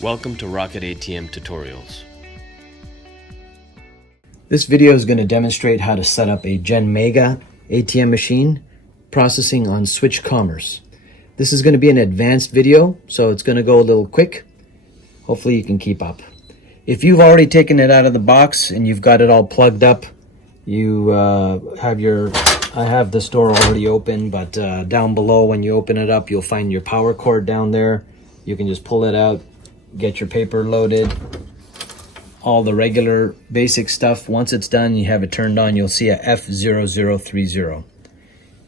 Welcome to Rocket ATM Tutorials. This video is going to demonstrate how to set up a Genmega ATM machine processing on Switch Commerce. This is going to be an advanced video, so it's going to go a little quick. Hopefully you can keep up. If you've already taken it out of the box and you've got it all plugged up, you I have this door already open, but down below when you open it up, you'll find your power cord down there. You can just pull it out, get your paper loaded, all the regular basic stuff. Once it's done, you have it turned on, you'll see a F0030.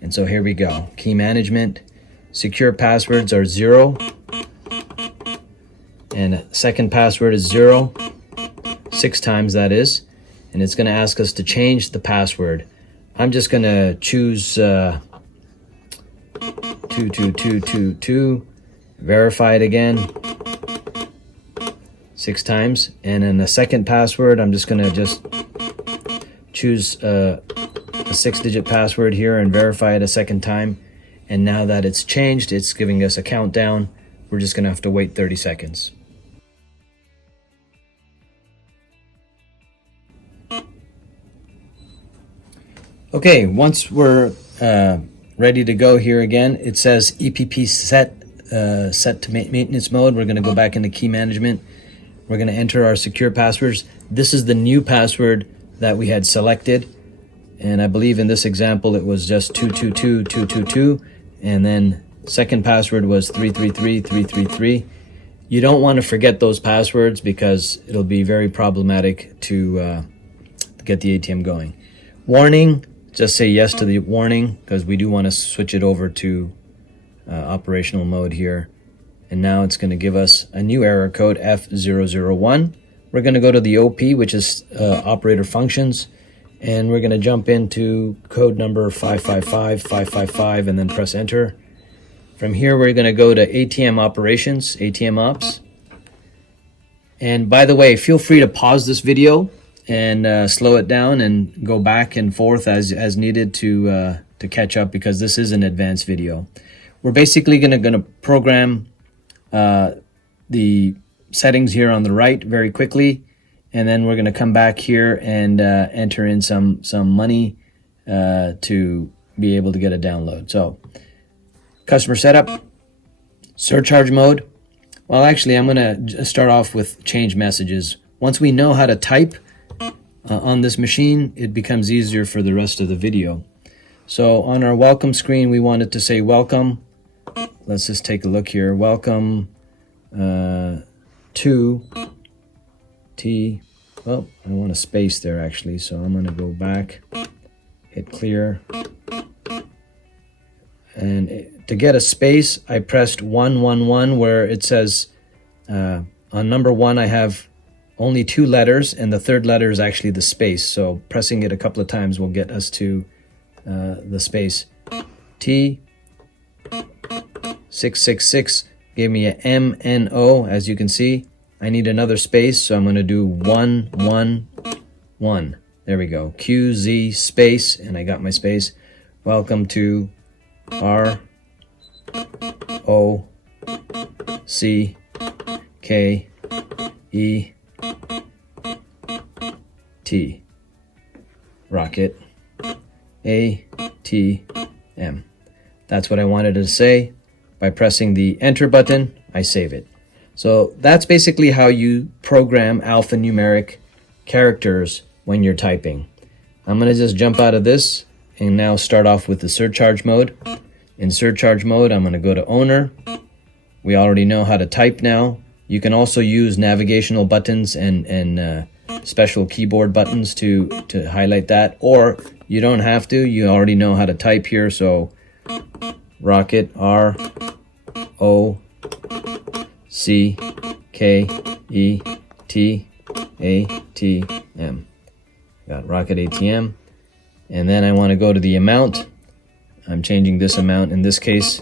And so here we go. Key management, secure passwords are 0. And second password is 0, 6 times that is. And it's gonna ask us to change the password. I'm just gonna choose 22222, verify it again 6 times, and then the second password I'm just gonna choose a 6-digit password here and verify it a second time. And now that it's changed, it's giving us a countdown. We're just gonna have to wait 30 seconds. Okay, once we're ready to go here again, it says EPP set to maintenance mode. We're going to go back into key management. We're going to enter our secure passwords. This is the new password that we had selected. And I believe in this example, it was just 222222. And then second password was 333333. You don't want to forget those passwords because it'll be very problematic to get the ATM going. Warning. Just say yes to the warning because we do want to switch it over to operational mode here. And now it's going to give us a new error code, F001. We're going to go to the OP, which is operator functions. And we're going to jump into code number 555555 and then press enter. From here, we're going to go to ATM operations, ATM ops. And by the way, feel free to pause this video and slow it down and go back and forth as needed to catch up because this is an advanced video. We're basically gonna program the settings here on the right very quickly, and then we're gonna come back here and enter in some money to be able to get a download. So customer setup, surcharge mode. Well, actually, I'm gonna start off with change messages. Once we know how to type on this machine, it becomes easier for the rest of the video. So on our welcome screen, we want it to say welcome. Let's just take a look here. Welcome to T. Well, I want a space there actually, so I'm gonna go back, hit clear. And to get a space, I pressed 111 where it says on number 1 I have only 2 letters, and the third letter is actually the space. So pressing it a couple of times will get us to the space. T 666 gave me a MNO, as you can see. I need another space, so I'm going to do 111. There we go. QZ space, and I got my space. Welcome to ROCKET Rocket ATM. That's what I wanted to say. By pressing the enter button, I save it. So that's basically how you program alphanumeric characters when you're typing. I'm going to just jump out of this and now start off with the surcharge mode. In surcharge mode, I'm going to go to owner. We already know how to type now. You can also use navigational buttons and special keyboard buttons to highlight that, or you don't have to. You already know how to type here, so Rocket ROCKETATM. Got Rocket ATM. And then I want to go to the amount. I'm changing this amount in this case.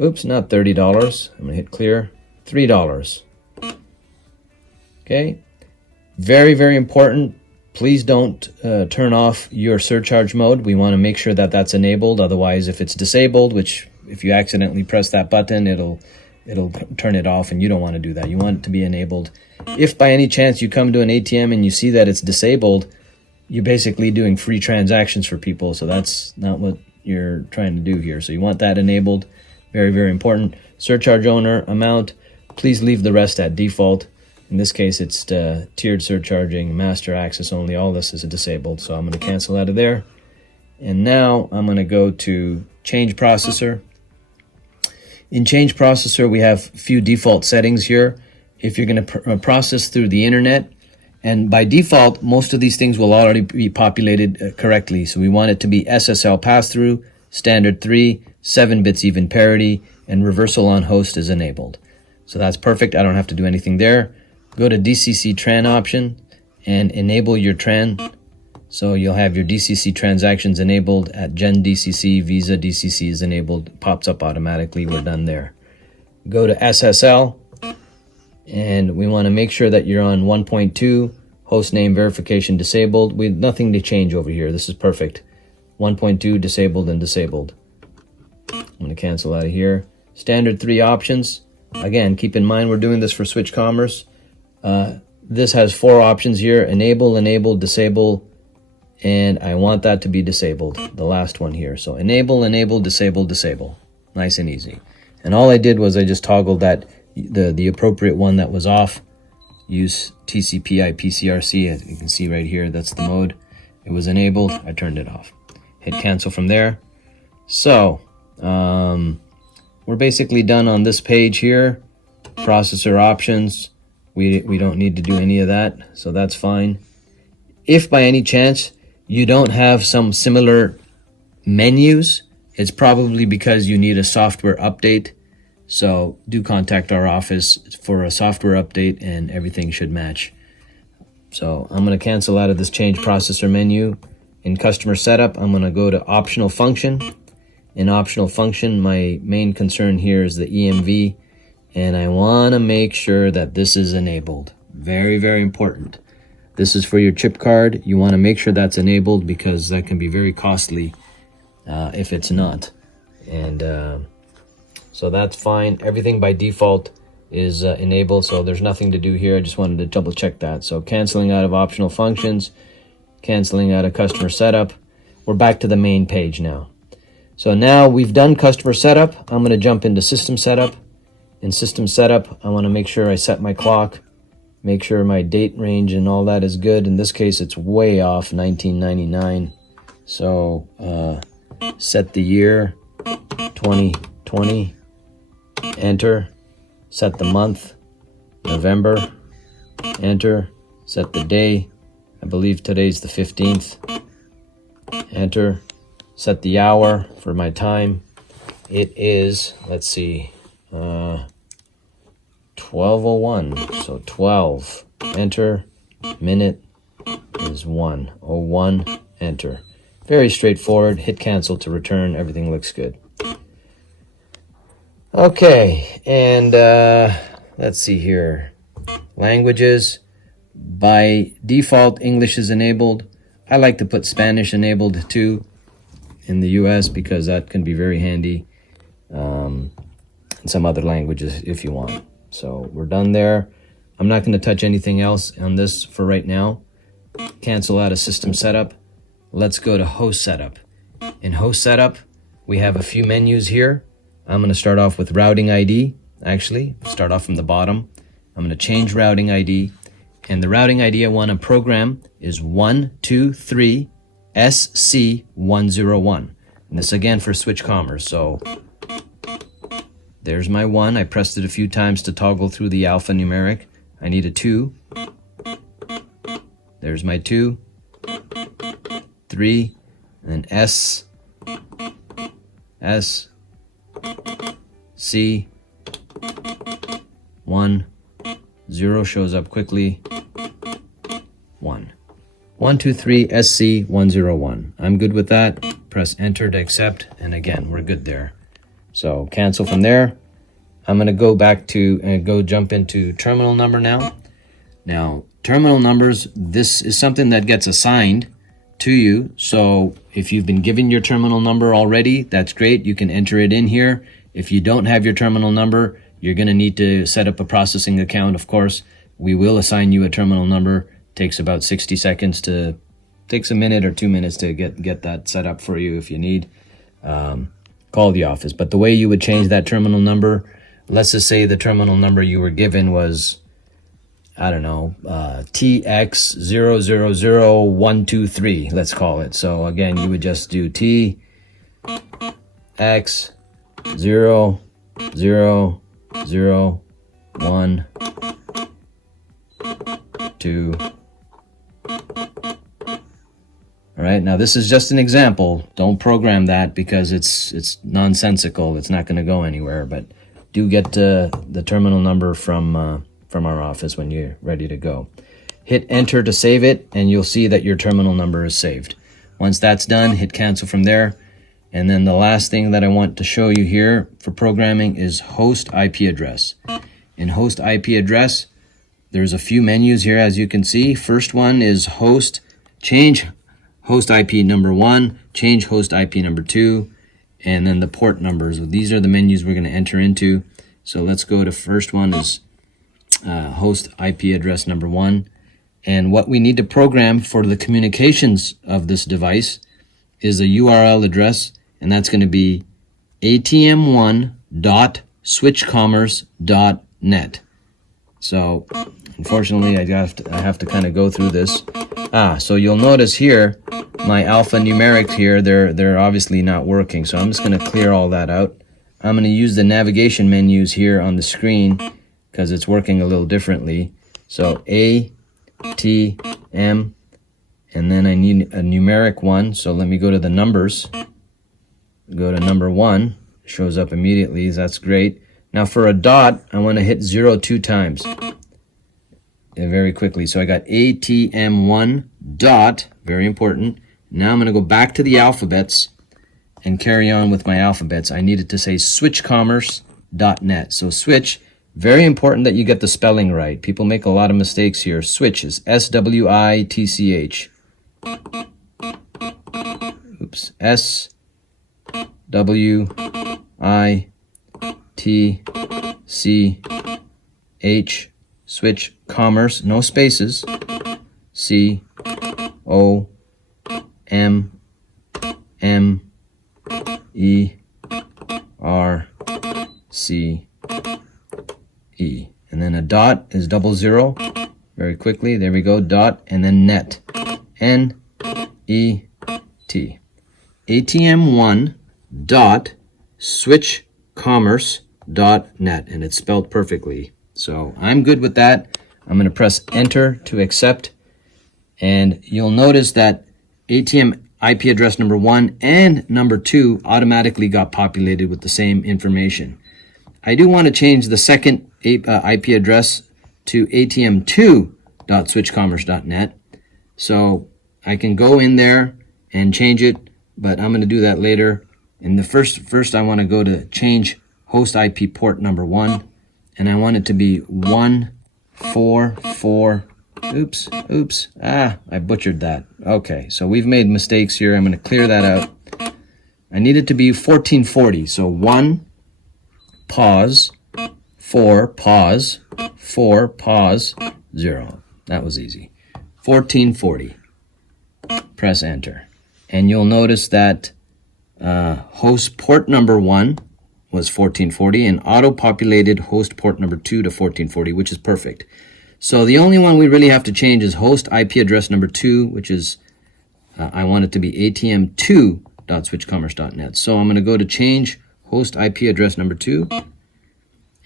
Oops, not $30. I'm going to hit clear. $3. Okay. Very, very important. Please don't turn off your surcharge mode. We want to make sure that that's enabled. Otherwise, if it's disabled, which if you accidentally press that button, it'll it'll turn it off, and you don't want to do that. You want it to be enabled. If by any chance you come to an ATM and you see that it's disabled, you're basically doing free transactions for people, so that's not what you're trying to do here. So you want that enabled. Very, very important. Surcharge owner amount, please leave the rest at default. In this case, it's tiered surcharging, master access only. All this is disabled, so I'm going to cancel out of there. And now I'm going to go to change processor. In change processor, we have a few default settings here. If you're going to process through the internet, and by default, most of these things will already be populated correctly. So we want it to be SSL pass-through, standard 3, 7 bits even parity, and reversal on host is enabled. So that's perfect. I don't have to do anything there. Go to DCC TRAN option and enable your TRAN. So you'll have your DCC transactions enabled at Gen DCC, Visa DCC is enabled, pops up automatically. We're done there. Go to SSL, and we want to make sure that you're on 1.2, host name verification disabled. We have nothing to change over here. This is perfect. 1.2 disabled and disabled. I'm going to cancel out of here. Standard 3 options. Again, keep in mind we're doing this for Switch Commerce. This has 4 options here: enable, disable, and I want that to be disabled, the last one here. So enable, disable. Nice and easy. And all I did was I just toggled that the appropriate one that was off. Use TCP IPCRC, as you can see right here, that's the mode. It was enabled, I turned it off. Hit cancel from there. So we're basically done on this page here. Processor options, we don't need to do any of that, so that's fine. If by any chance you don't have some similar menus, it's probably because you need a software update. So do contact our office for a software update and everything should match. So I'm going to cancel out of this change processor menu. In customer setup, I'm going to go to optional function. In optional function, my main concern here is the EMV, and I want to make sure that this is enabled. Very, very important. This is for your chip card. You want to make sure that's enabled because that can be very costly if it's not. And so that's fine. Everything by default is enabled, so there's nothing to do here. I just wanted to double check that. So canceling out of optional functions, canceling out of customer setup. We're back to the main page now. So now we've done customer setup. I'm going to jump into system setup. In system setup, I want to make sure I set my clock, make sure my date range and all that is good. In this case, it's way off, 1999. So set the year, 2020, enter. Set the month, November, enter. Set the day, I believe today's the 15th, enter. Set the hour for my time. It is, let's see, 12:01, so 12, enter. Minute is 1:01, enter. Very straightforward. Hit cancel to return. Everything looks good. Okay, and let's see here. Languages. By default, English is enabled. I like to put Spanish enabled too in the US because that can be very handy. And some other languages if you want. So we're done there. I'm not going to touch anything else on this for right now. Cancel out of system setup. Let's go to host setup. In host setup, we have a few menus here. I'm going to start off with routing ID. Actually, start off from the bottom. I'm going to change routing ID. And the routing ID I want to program is 123SC101. And this again for Switch Commerce. So there's my 1. I pressed it a few times to toggle through the alphanumeric. I need a 2. There's my 2. 3. And then S. C. 1. 0 shows up quickly. 1. 123 SC 101. I'm good with that. Press enter to accept, and again, we're good there. So cancel from there. I'm going to go back to jump into terminal number now. Now, terminal numbers, this is something that gets assigned to you. So if you've been given your terminal number already, that's great. You can enter it in here. If you don't have your terminal number, You're going to need to set up a processing account, of course. We will assign you a terminal number. Takes about 60 seconds to, takes a minute or 2 minutes to get that set up for you if you need. Call the office. But the way you would change that terminal number, let's just say the terminal number you were given was, I don't know, TX000123, let's call it. So again, you would just do TX000123. All right, now this is just an example. Don't program that because it's nonsensical. It's not going to go anywhere. But do get the terminal number from our office when you're ready to go. Hit enter to save it, and you'll see that your terminal number is saved. Once that's done, hit cancel from there. And then the last thing that I want to show you here for programming is host IP address. In host IP address, there's a few menus here, as you can see. First one is change host IP number 1, change host IP number 2, and then the port numbers. These are the menus we're going to enter into. So let's go to first one is host IP address number 1. And what we need to program for the communications of this device is a URL address, and that's going to be atm1.switchcommerce.net. So unfortunately, I have to kind of go through this. So you'll notice here, my alphanumeric here, they're obviously not working. So I'm just going to clear all that out. I'm going to use the navigation menus here on the screen because it's working a little differently. So A, T, M, and then I need a numeric one. So let me go to the numbers. Go to number 1. Shows up immediately. That's great. Now for a dot, I want to hit 0 2 times. Very quickly. So I got ATM1 dot, very important. Now I'm going to go back to the alphabets and carry on with my alphabets. I needed to say switchcommerce.net. So switch, very important that you get the spelling right. People make a lot of mistakes here. Switch is SWITCH. Oops. SWITCH. Switch commerce, no spaces. COMMERCE. And then a dot is 00. Very quickly, there we go, dot, and then net. N-E-T. ATM1 dot switchcommerce.net, and it's spelled perfectly. So I'm good with that. I'm going to press enter to accept. And you'll notice that ATM IP address number 1 and number 2 automatically got populated with the same information. I do want to change the second IP address to atm2.switchcommerce.net. So I can go in there and change it, but I'm going to do that later. And the first I want to go to change host IP port number 1. And I want it to be 144. Oops. I butchered that. Okay, so we've made mistakes here. I'm going to clear that out. I need it to be 1440. So 1, pause, 4, pause, 4, pause, 0. That was easy. 1440. Press enter. And you'll notice that host port number 1 was 1440 and auto-populated host port number 2 to 1440, which is perfect. So the only one we really have to change is host IP address number 2, which is, I want it to be atm2.switchcommerce.net. So I'm going to go to change host IP address number 2,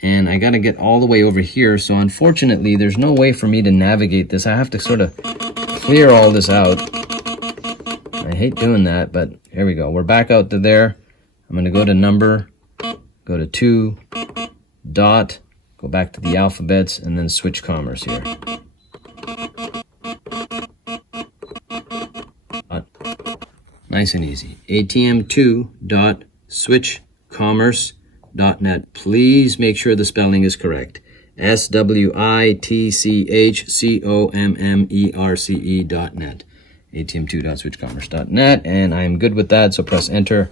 and I got to get all the way over here. So unfortunately, there's no way for me to navigate this. I have to sort of clear all this out. I hate doing that, but here we go. We're back out to there. I'm going to go to number, go to 2, dot, go back to the alphabets, and then switch commerce here. Nice and easy. atm2.switchcommerce.net. Please make sure the spelling is correct. SWITCHCOMMERCE.net. atm2.switchcommerce.net. And I'm good with that, so press enter.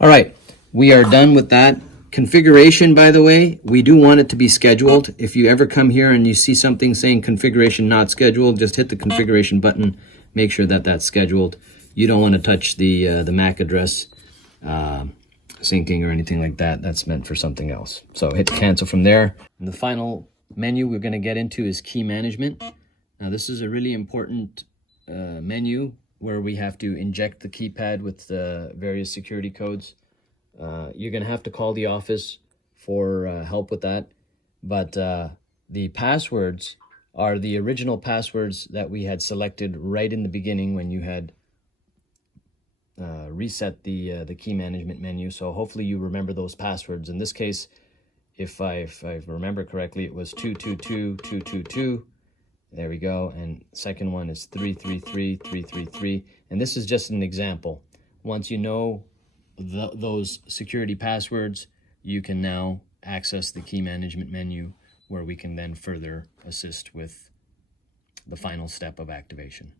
All right, we are done with that. Configuration, by the way, we do want it to be scheduled. If you ever come here and you see something saying configuration not scheduled, just hit the configuration button. Make sure that that's scheduled. You don't want to touch the MAC address syncing or anything like that. That's meant for something else. So hit cancel from there. And the final menu we're going to get into is key management. Now this is a really important menu where we have to inject the keypad with the various security codes. You're going to have to call the office for help with that. But the passwords are the original passwords that we had selected right in the beginning when you had reset the key management menu. So hopefully you remember those passwords. In this case, if I remember correctly, it was 222-222. There we go. And second one is 333-333. And this is just an example. Once you know those security passwords, you can now access the key management menu where we can then further assist with the final step of activation.